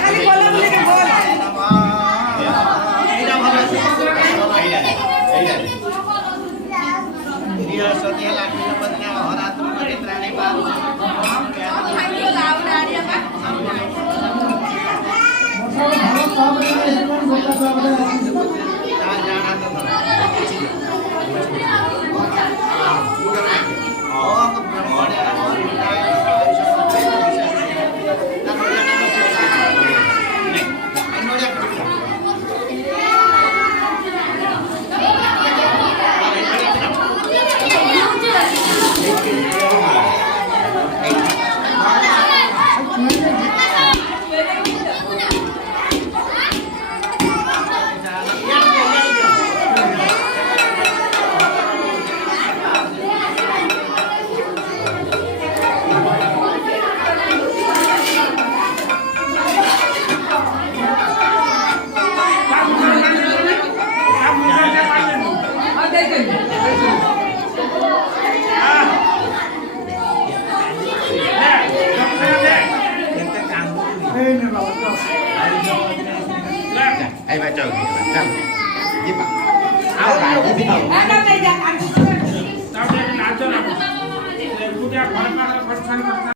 খালি বলে বলে বল Ai phải chờ kìa, chăm. Giúp bạn. Áo lại giúp bạn. Tao đây là ăn. Tao đây là cho nào. Để tôi ra khỏi